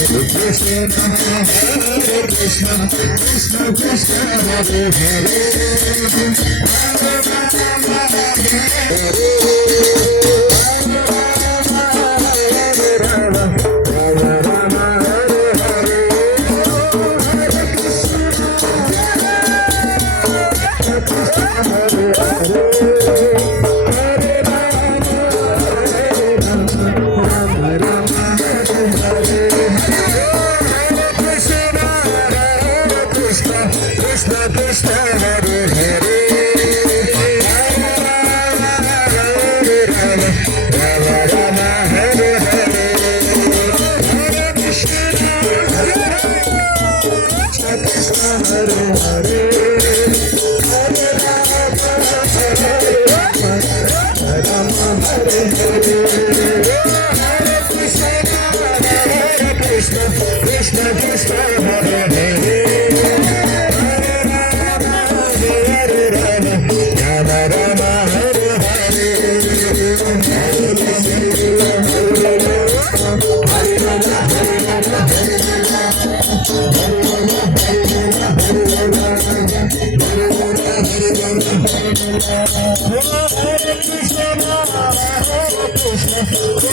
Krishna Hare Krishna Krishna Krishna Hare Hare Hare Rama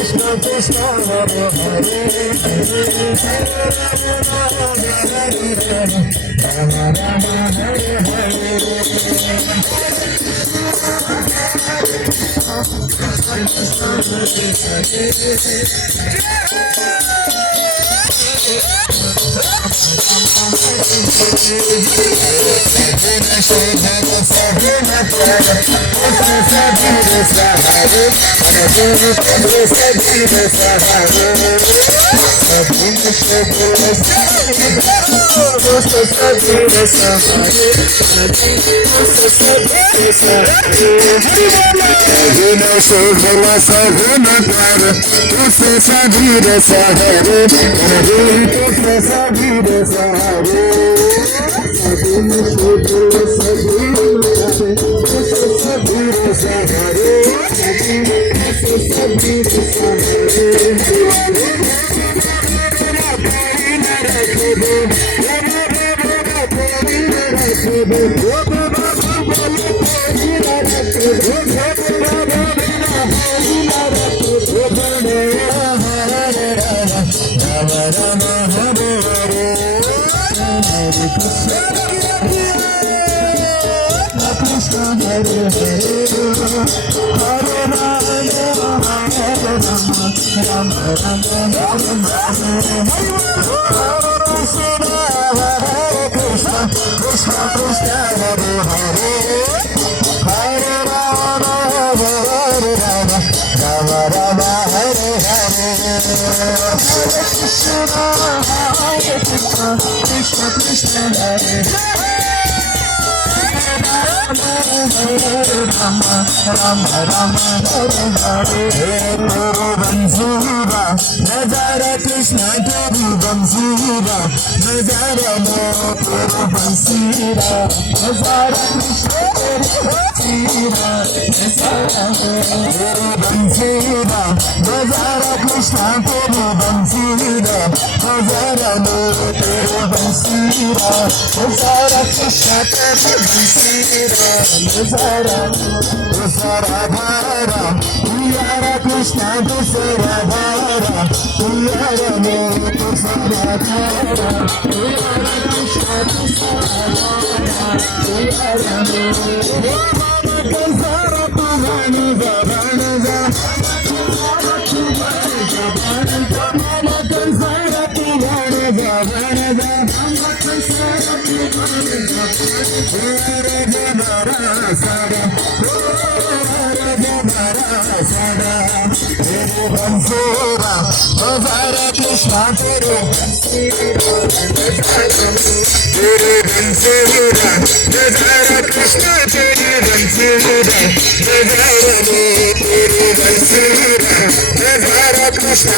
Krishna Krishna Hare Hare Rama Rama Hare Hare Hare Krishna Krishna Hare Hare Hare Rama Hare Hare Hare Krishna Krishna Krishna Hare Hare Krishna Krishna Hare Hare Rama Rama Hare Hare Nazara Krishna Guru Bansura Nazara Mo Guru Bansura Nazara Krishna Guru Bansura Nazara Mo Guru Bansura Nazara Krishna Guru Bansura Nazara Mo Guru Bansura Nazara Krishna Guru Bansura Nazara Nazara Bhara Yara Krishna Dasara Bhara Yara Mo Dasara Bhara Yara Krishna Dasara Bhara Yara Mo Dasara Bhara Bhara Hare Krishna Hare Krishna Hare Krishna